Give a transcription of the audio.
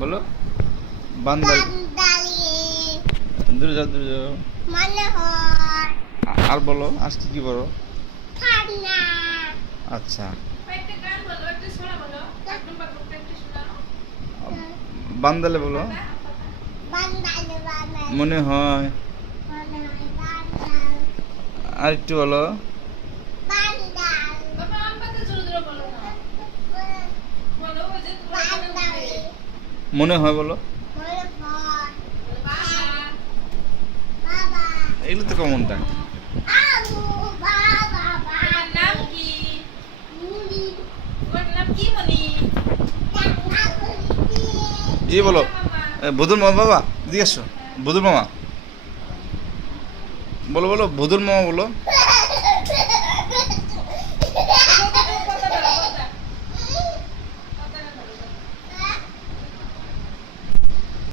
বলো বান্দাল। দূরে যাও দূরে যাও। আর বলো আজকে কি বলো? আচ্ছা বান্দালে বলো মনে হয়। আর একটু বলো মনে হয় বলো। এগুলো তো কমনটা। জি বলো বধুর মামা বাবা জিজ্ঞেস বধুর মামা বলো বলো বধুর মামা বলো।